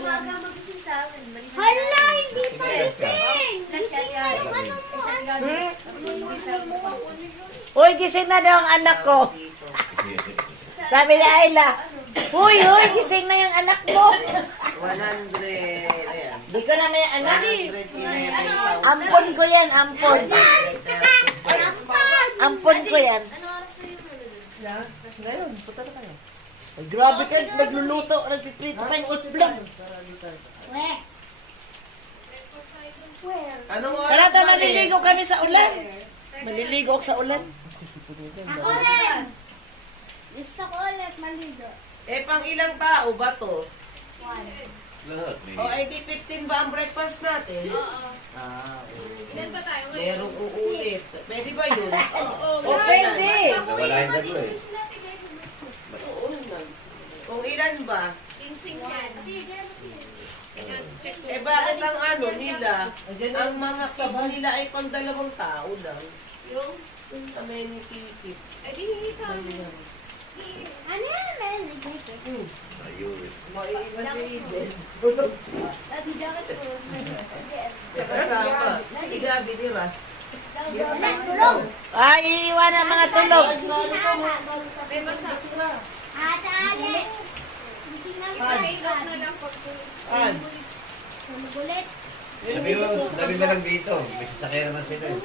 yan. magising sa amin. Hala, hindi pa gising. Uy, gising na daw ang anak ko. Sabi ni Ayla, Uy, gising na yung anak mo. 100. Ayan. Di ko na may anak. 100 Ampon ko yan, ampon. Ampon ko yan. Ano oras na yun? Ngayon, punta na kayo. Ay, grabe ka, nagluluto, nagpiprito pa yung itlog. Anong oras Tara, ba, maliligo kami sa ulan. Maliligo ako sa ulan. Ako rin. Gusto ko ulit maligo. Eh, pang ilang tao ba to? Lahat. O, eh, di 15 ba ang breakfast natin? Ah, Ilan pa tayo? merong uulit. Pwede ba yun? O, pwede. Nawala yung dalo eh. Oo, kung ilan ba? Kingsing yan. Eh, bakit ang ano nila, ang mga kibo nila ay pang 2 tao lang? Yung? Yung amenity kit. Ay, di ikaw. Ano yan? Ayun. Maiiba si Eden. Dati jacket ko. Kasama. Si Gabi ni Ras. Tulog. Ay, iiwan ang mga tulog. May basa. Ate Alex. Gising na ba? Pakilog na lang pag An? Tulog ulit. Sabi mo na lang dito. May sasakyan naman sila eh.